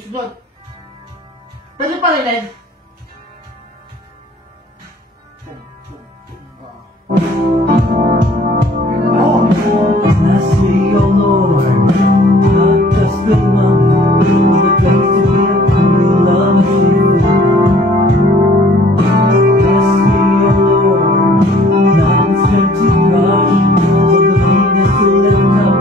yung sunod. Pwede pa rin. Bless me, O Lord, not just with money, but the grace to give who you love you. Bless me, O Lord, not with strength to crush, but the weakness to lift up.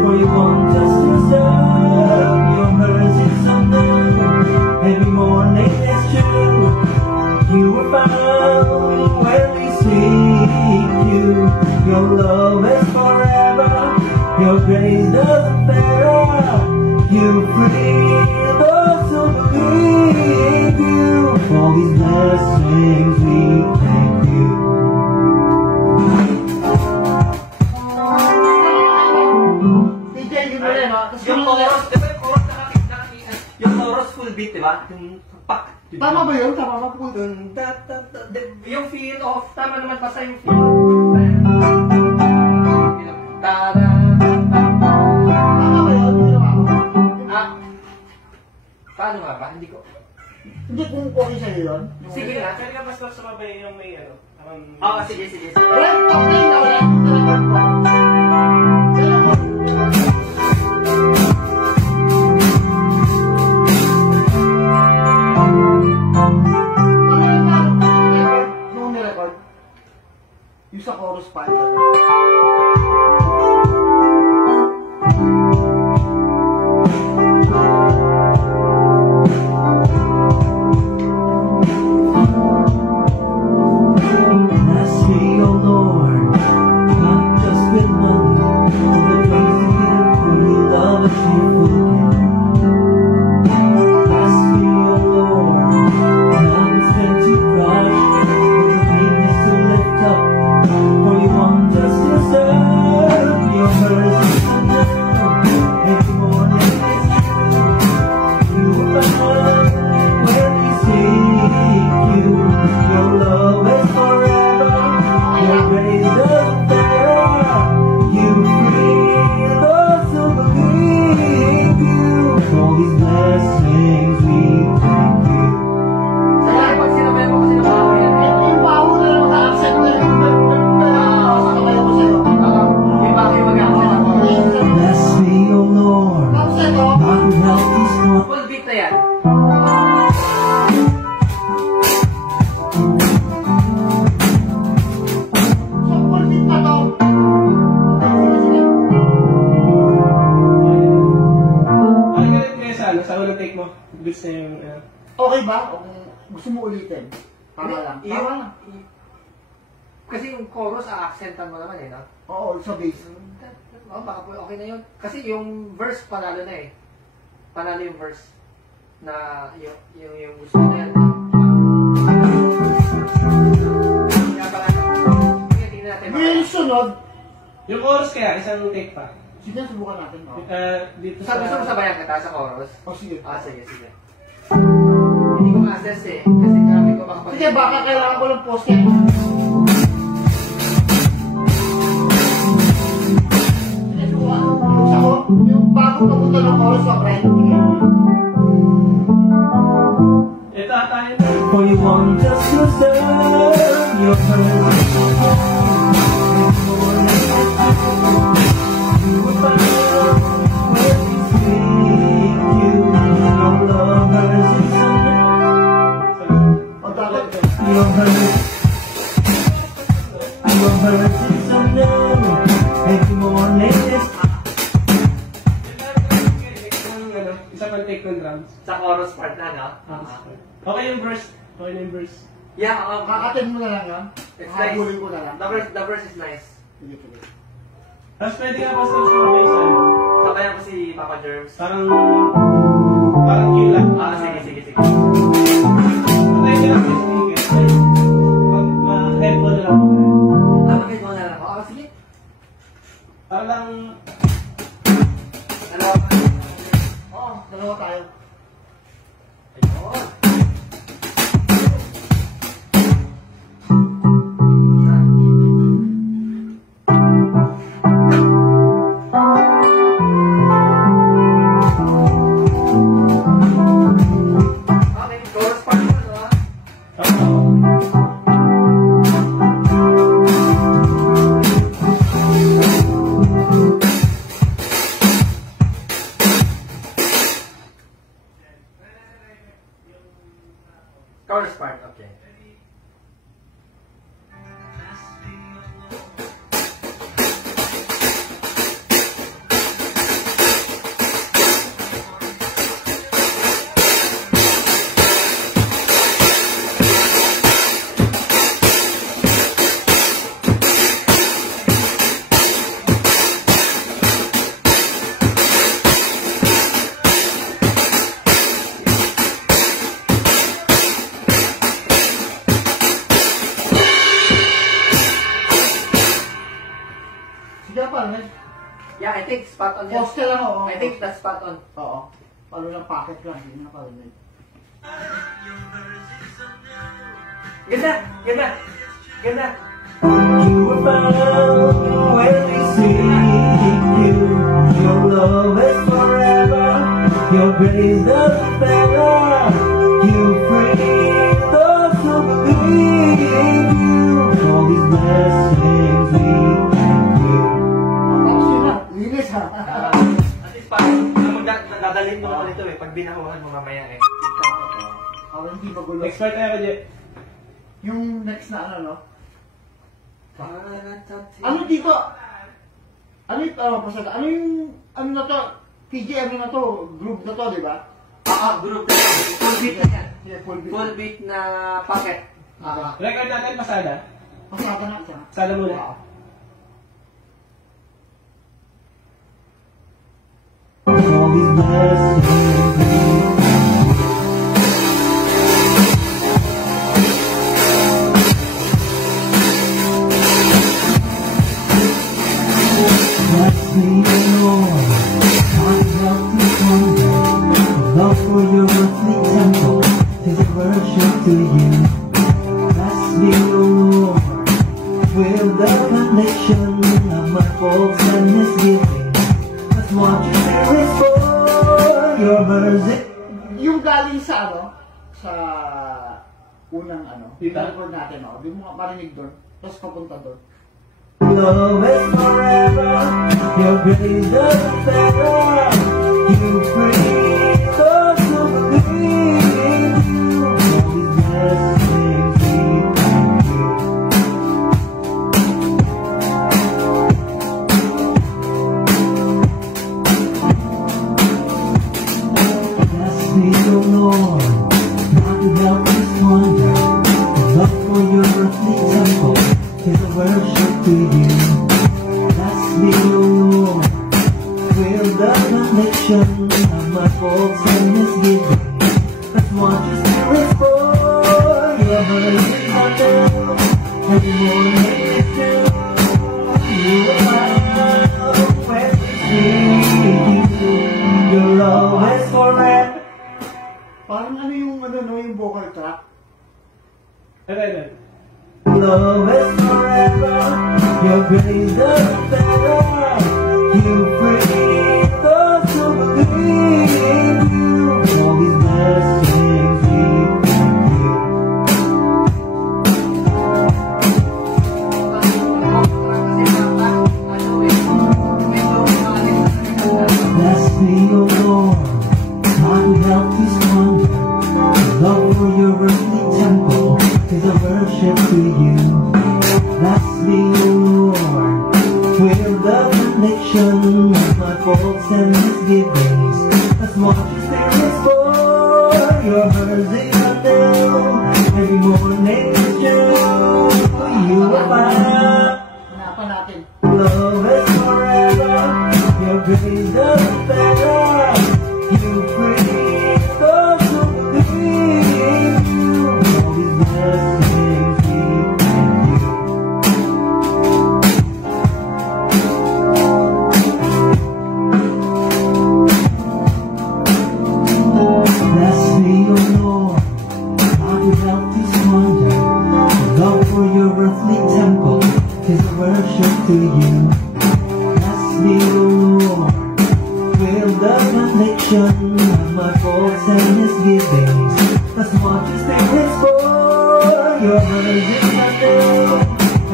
For you want us to serve, your mercies are new. Every morning is true. You are found when we seek you. Your love is forever. Your grace doesn't fail. You free those who believe you. For these blessings we thank you. Yung chorus full beat, diba? Yung pak. Tama ba yun? Tama ba po? Yung feel of, tama naman basta yung feel. Tama ba yun? Paano nga ba? Hindi ko. Hindi kung okay sa'yo yun. Sige nga. Kaya basta sumabay yung may ano. Oo, sige. Well, okay na wala. Yung sa chorus part. Bless me, O Lord, not just with money, but the grace to give who you love as you forgive. Bless me, O Lord, not with strength to crush, but the weakness to lift up. For you want us to serve, your mercy is new. Every morning is true. You are found when we seek you. Your love is forever. Your grace doesn't fail. You free those who believe you. For these blessings we thank you. Kaya pag sinabay mo kasi nabaho yan. Yung baho na lang naka-accept na yung sakabay ko sa'yo. Yung baho yung mag-accent ako. Bless me, O Lord, not with healthy strong. Full beat na yan. So, kulit na to. Ay, galit kayo sa ano? Sa unang take mo. Beats na yung... Okay ba? Okay. Gusto mo ulitin? Tama lang. Tama lang. Kasi yung chorus, a-accentan mo naman eh, no? Oo, sa bass. Oh, baka po okay na yun. Kasi yung verse panalo na eh. Panalo yung verse na yung gusto na yan. Kaya pala, tingnan natin. Ngayon sunod, Yung chorus kaya, isang take pa. sige, subukan natin. No? Dito Gusto mo sabayan kita sa chorus? O sige. Sige. Hindi ko ma-assess eh. Kasi grabe ko baka Sige, baka kailangan ko ng post-it. Sige, subukan. Gusto ko, yung bago papunta ng chorus sa friend. Ito ata yun. For you want us to serve your purpose. You are found when we seek you. Your love, mercy, O dapat. your mercy, your mercy, every morning is Isa pang take ng drums. sa chorus part na, no? Okay yung verse. Okay na yung verse. Yeah, Kakatin mo na lang yan. it's nice. Habulin ko na lang. The verse is nice. Sige, sige. Tapos pwede nga basta sumabay sa ano. Sabayan ko si Papa Germs. Parang cue lang. Sige. Patay ka lang sa speaker. Headphone na lang ako. Bakit mo na lang ako? Sige. Parang Oo, dalawa tayo. Ayun. Chorus part, okay. Sige pa, may Yeah, I think spot on yan. poste lang ako. I think that's spot on. Oo. Palo ng packet lang, hindi na parinig. Ganda! Ganda! Ganda! You were found when we seek you. Your love is forever. Your grace doesn't fail. You free those who believe you. All these blessings we thank you. Tapos yun na, linis ha. At least parang dadalhin mo naman ito eh. Pag binahuhan mo mamaya eh. Ako hindi magulo. Expert na ako, Jay. Yung next na ano, no? Ano dito? Ano yung, pasada? Ano yung, ano na to? PJ, ano na to? Group na to, di ba? Group na yan. Full beat na yan. Yeah, full beat. Full beat na packet. Record natin, pasada. Pasada na siya. Pasada muna. All these blessings we bless me, Lord. God help me wonder. Love for your earthly temple is a worship to you. Bless me, Lord, with the connection of my faults and misgivings. That's what you spirit for your mercy. Yung galing sa ano, sa unang ano, Dito? record natin, no? Di mo marinig doon, tapos papunta doon. Love is forever, your grace doesn't fail. You free those who believe you. All these blessings we thank you. Bless me, O Lord, not without this wonder. Love for your earthly temple is a worship to you. Bless me, O Lord, with the connection of my faults and misgivings. That's what your spirit for. Your mercy I know, every morning is new. You are when we see you. Your love is forever. Parang ano yung ano, no, yung vocal track? Ito. Love is forever, your grace doesn't fail. You free those who believe you. All these blessings we thank you. Bless me, O Lord, God who help this wonder. Love for your earthly temple is a worship to you. Bless me, O Lord, with the connection of my faults and misgivings. That's what your spirit's for. Your mercy I know, every morning is new. You are mine. Hanapan natin. Love is forever, your grace doesn't fail. You free those who believe you. All these blessings we thank you. Bless me, O Lord, God without this wonder. Love for your earthly temple is a worship to you. Bless me, O Lord, with the connection of my faults and misgivings. That's what your spirit's for. Your mercy I know,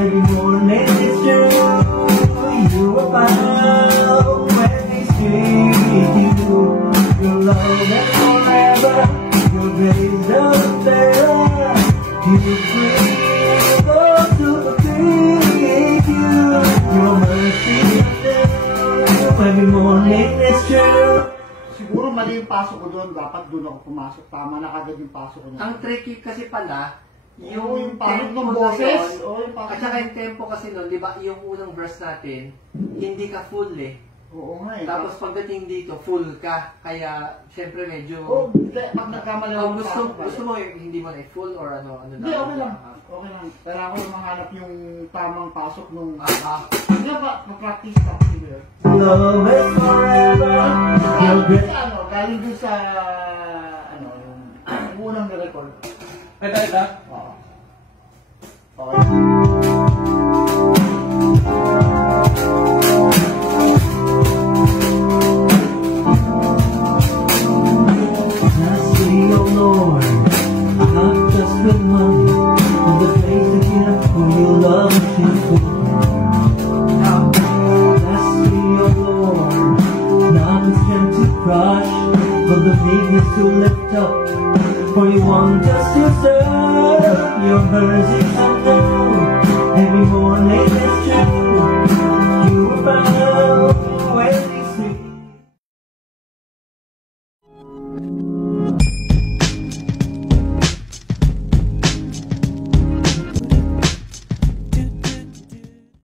every morning is true. You are found when we seek you. Your love is forever, your grace doesn't fail. to forgive you. Your mercy every morning is true. Siguro mali yung pasok ko doon, dapat doon ako pumasok. Tama na kagad yung pasok ko na. Ang tricky kasi pala, Oo, yung pasok tempo ng na boses. yun, Oo, yung pasok at saka yung tempo kasi nun, di ba, yung unang verse natin, hindi ka full eh. Oo nga eh. Tapos pagdating dito, full ka. Kaya, syempre medyo... Oo, pag nagkamali ako ng pasok, gusto mo yung hindi mo na full or ano Hindi, okay lang. Okay lang. Kailangan ko lang manghanap yung tamang pasok nung... Hindi ba, mag-practice ka. Love is forever. Galing din sa ano, galing din sa... ano, yung unang nirecord. Ito. Oo. Okay. To lift up, for you want us to serve your mercy and love.